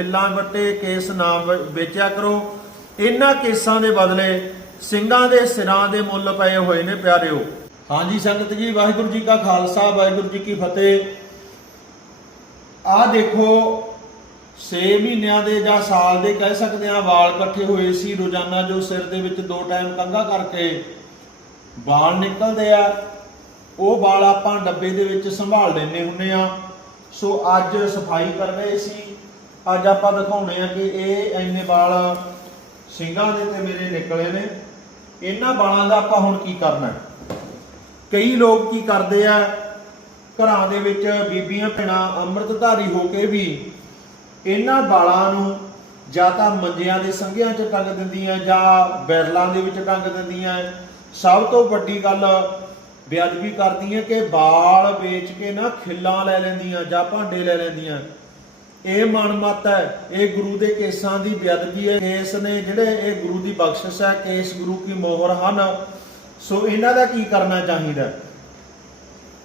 ਖਿੱਲਾਂ ਵੱਟੇ case ਨਾ ਵ- ਵੇਚਿਆ ਕਰੋ। ਇਹਨਾਂ ਕੇਸਾਂ ਦੇ ਬਦਲੇ ਸਿੰਘਾਂ ਦੇ ਸਿਰਾਂ ਦੇ ਮੁੱਲ ਪਏ ਹੋਏ ਨੇ ਪਿਆਰਿਓ। ਹਾਂਜੀ, ਸੰਗਤ ਜੀ, ਵਾਹਿਗੁਰੂ ਜੀ ਕਾ ਖਾਲਸਾ, ਵਾਹਿਗੁਰੂ ਜੀ ਕੀ ਫਤਿਹ। ਆਹ ਦੇਖੋ 6 ਮਹੀਨਿਆਂ ਦੇ ਜਾਂ ਸਾਲ ਦੇ ਕਹਿ ਸਕਦੇ ਆ ਵਾਲ ਇਕੱਠੇ ਹੋਏ ਸੀ ਰੋਜ਼ਾਨਾ, ਜੋ ਸਿਰ ਦੇ ਵਿੱਚ ਦੋ ਟਾਈਮ ਕੰਘਾ ਕਰਕੇ ਵਾਲ ਨਿਕਲਦੇ ਆ। ਉਹ ਵਾਲ ਆਪਾਂ ਡੱਬੇ ਦੇ ਵਿੱਚ ਸੰਭਾਲ ਲੈਣੇ ਹੁੰਨੇ ਆ ਸੋ ਅੱਜ ਸਫ਼ਾਈ ਕਰ ਰਹੇ ਸੀ। ਅੱਜ ਆਪਾਂ ਦਿਖਾਉਣੇ ਆ ਕਿ ਇਹ ਇੰਨੇ ਵਾਲ ਸਿੰਘਾਂ ਦੇ ਤੇ ਮੇਰੇ ਨਿਕਲੇ ਨੇ। ਇਹਨਾਂ ਵਾਲਾਂ ਦਾ ਆਪਾਂ ਹੁਣ ਕੀ ਕਰਨਾ ਕਈ ਲੋਕ ਕੀ ਕਰਦੇ ਆ, ਘਰਾਂ ਦੇ ਵਿੱਚ ਬੀਬੀਆਂ ਭੈਣਾਂ ਅੰਮ੍ਰਿਤਧਾਰੀ ਹੋ ਕੇ ਵੀ ਇਹਨਾਂ ਵਾਲਾਂ ਨੂੰ ਜਾਂ ਤਾਂ ਮੰਜਿਆਂ ਦੇ ਸੰਘਿਆਂ 'ਚ ਟੰਗ ਦਿੰਦੀਆਂ, ਜਾਂ ਬੈਰਲਾਂ ਦੇ ਵਿੱਚ ਟੰਗ ਦਿੰਦੀਆਂ ਸਭ ਤੋਂ ਵੱਡੀ ਗੱਲ ਬੇਅਦਬੀ ਕਰਦੀਆਂ ਕਿ ਵਾਲ ਵੇਚ ਕੇ ਨਾ ਖਿੱਲਾਂ ਲੈ ਲੈਂਦੀਆਂ ਜਾਂ ਭਾਂਡੇ ਲੈ ਲੈਂਦੀਆਂ। ਇਹ ਮਨਮਤ ਹੈ, ਇਹ ਗੁਰੂ ਦੇ ਕੇਸਾਂ ਦੀ ਬੇਅਦਬੀ ਹੈ, ਕੇਸ ਨੇ ਜਿਹੜੇ ਇਹ ਗੁਰੂ ਦੀ ਬਖਸ਼ਿਸ਼ ਹੈ, ਕੇਸ ਗੁਰੂ ਕੀ ਮੋਹਰ ਹਨ, ਸੋ ਇਹਨਾਂ ਦਾ ਕੀ ਕਰਨਾ ਚਾਹੀਦਾ?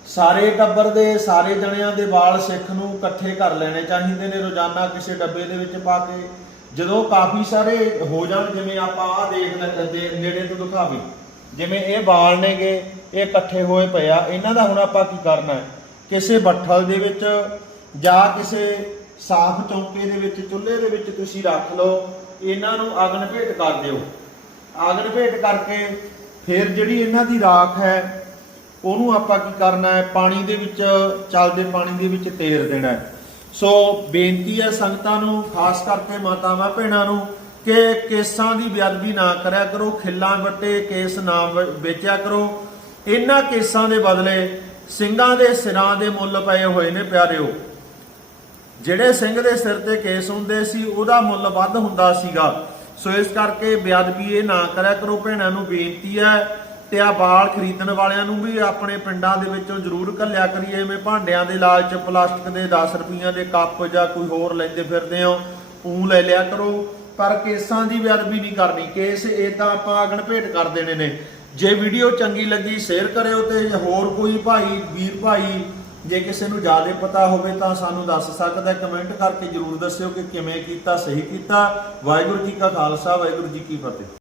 ਸਾਰੇ ਟੱਬਰ ਦੇ, ਸਾਰੇ ਜਣਿਆਂ ਦੇ ਵਾਲ ਸਿੱਖ ਨੂੰ ਇਕੱਠੇ ਕਰ ਲੈਣੇ ਚਾਹੀਦੇ ਨੇ, ਰੋਜ਼ਾਨਾ ਕਿਸੇ ਡੱਬੇ ਦੇ ਵਿੱਚ ਪਾ ਕੇ। ਜਦੋਂ ਕਾਫੀ ਸਾਰੇ ਹੋ ਜਾਣ, ਜਿਵੇਂ ਆਪਾਂ ਆਹ ਦੇਖ ਲੈਂਦੇ ਨੇੜੇ ਤੋਂ ਦਿਖਾਵੀ, ਜਿਵੇਂ ਇਹ ਵਾਲ ਨੇਗੇ, ਇਹ ਇਕੱਠੇ ਹੋਏ ਪਏ ਆ, ਇਹਨਾਂ ਦਾ ਹੁਣ ਆਪਾਂ ਕੀ ਕਰਨਾ ਹੈ? ਕਿਸੇ ਬੱਠਲ ਦੇ ਵਿੱਚ ਜਾਂ ਕਿਸੇ ਸਾਫ਼ ਚੌਂਕੇ ਦੇ ਵਿੱਚ, ਚੁੱਲ੍ਹੇ ਦੇ ਵਿੱਚ ਤੁਸੀਂ ਰੱਖ ਲਓ, ਇਹਨਾਂ ਨੂੰ ਅਗਨ ਭੇਟ ਕਰ ਦਿਓ। ਅਗਨ ਭੇਟ ਕਰਕੇ ਫਿਰ ਜਿਹੜੀ ਇਹਨਾਂ ਦੀ ਰਾਖ ਹੈ, ਉਹਨੂੰ ਆਪਾਂ ਕੀ ਕਰਨਾ ਹੈ? ਪਾਣੀ ਦੇ ਵਿੱਚ, ਚੱਲਦੇ ਪਾਣੀ ਦੇ ਵਿੱਚ ਤੇਰ ਦੇਣਾ ਹੈ। ਸੋ ਬੇਨਤੀ ਹੈ ਸੰਗਤਾਂ ਨੂੰ, ਖਾਸ ਕਰਕੇ ਮਾਤਾਵਾਂ ਭੈਣਾਂ ਨੂੰ, ਕਿ ਕੇਸਾਂ ਦੀ ਬੇਅਦਬੀ ਨਾ ਕਰਿਆ ਕਰੋ, ਖਿੱਲਾਂ ਵੱਟੇ, ਕੇਸ ਨਾ ਵੇਚਿਆ ਕਰੋ। ਇਹਨਾਂ ਕੇਸਾਂ ਦੇ ਬਦਲੇ ਸਿੰਘਾਂ ਦੇ ਸਿਰਾਂ ਦੇ ਮੁੱਲ ਪਏ ਹੋਏ ਨੇ ਪਿਆਰਿਓ। ਜਿਹੜੇ ਸਿੰਘ ਦੇ ਸਿਰ ਤੇ ਕੇਸ ਹੁੰਦੇ ਸੀ, ਉਹਦਾ ਮੁੱਲ ਵੱਧ ਹੁੰਦਾ ਸੀਗਾ। ਸੋ ਇਸ ਕਰਕੇ ਬੇਅਦਬੀ ਇਹ ਨਾ ਕਰਿਆ ਕਰੋ, ਭੈਣਾਂ ਨੂੰ ਬੇਨਤੀ ਹੈ ਤੇ ਆ ਵਾਲ ਖਰੀਦਣ ਵਾਲਿਆਂ ਨੂੰ ਵੀ ਆਪਣੇ ਪਿੰਡਾਂ ਦੇ ਵਿੱਚੋਂ ਜ਼ਰੂਰ ਘੱਲਿਆ ਕਰੀਏ। ਐਵੇਂ ਭਾਂਡਿਆਂ ਦੇ ਲਾਲਚ, ਪਲਾਸਟਿਕ ਦੇ 10 ਰੁਪਈਆਂ ਦੇ ਕੱਪ ਜਾਂ ਕੋਈ ਹੋਰ ਲੈਂਦੇ ਫਿਰਦੇ ਹੋ ਉਹ ਲੈ ਲਿਆ ਕਰੋ। ਪਰ ਕੇਸਾਂ ਦੀ ਬੇਅਦਬੀ ਨਹੀਂ ਕਰਨੀ। ਕੇਸ ਇਦਾਂ ਆਪਾਂ ਅਗਣ ਭੇਟ ਕਰ ਦੇਣੇ ਨੇ। ਜੇ ਵੀਡੀਓ ਚੰਗੀ ਲੱਗੀ, ਸ਼ੇਅਰ ਕਰਿਓ ਤੇ ਹੋਰ ਕੋਈ ਭਾਈ, ਵੀਰ ਭਾਈ ਜੇ ਕਿਸੇ ਨੂੰ ਜ਼ਿਆਦਾ ਪਤਾ ਹੋਵੇ ਤਾਂ ਸਾਨੂੰ ਦੱਸ ਸਕਦਾ ਕਮੈਂਟ ਕਰਕੇ ਜਰੂਰ ਦੱਸਿਓ ਕਿ ਕਿਵੇਂ ਕੀਤਾ, ਸਹੀ ਕੀਤਾ। ਵਾਹਿਗੁਰੂ ਜੀ ਕਾ ਖਾਲਸਾ, ਵਾਹਿਗੁਰੂ ਜੀ ਕੀ ਫਤਿਹ।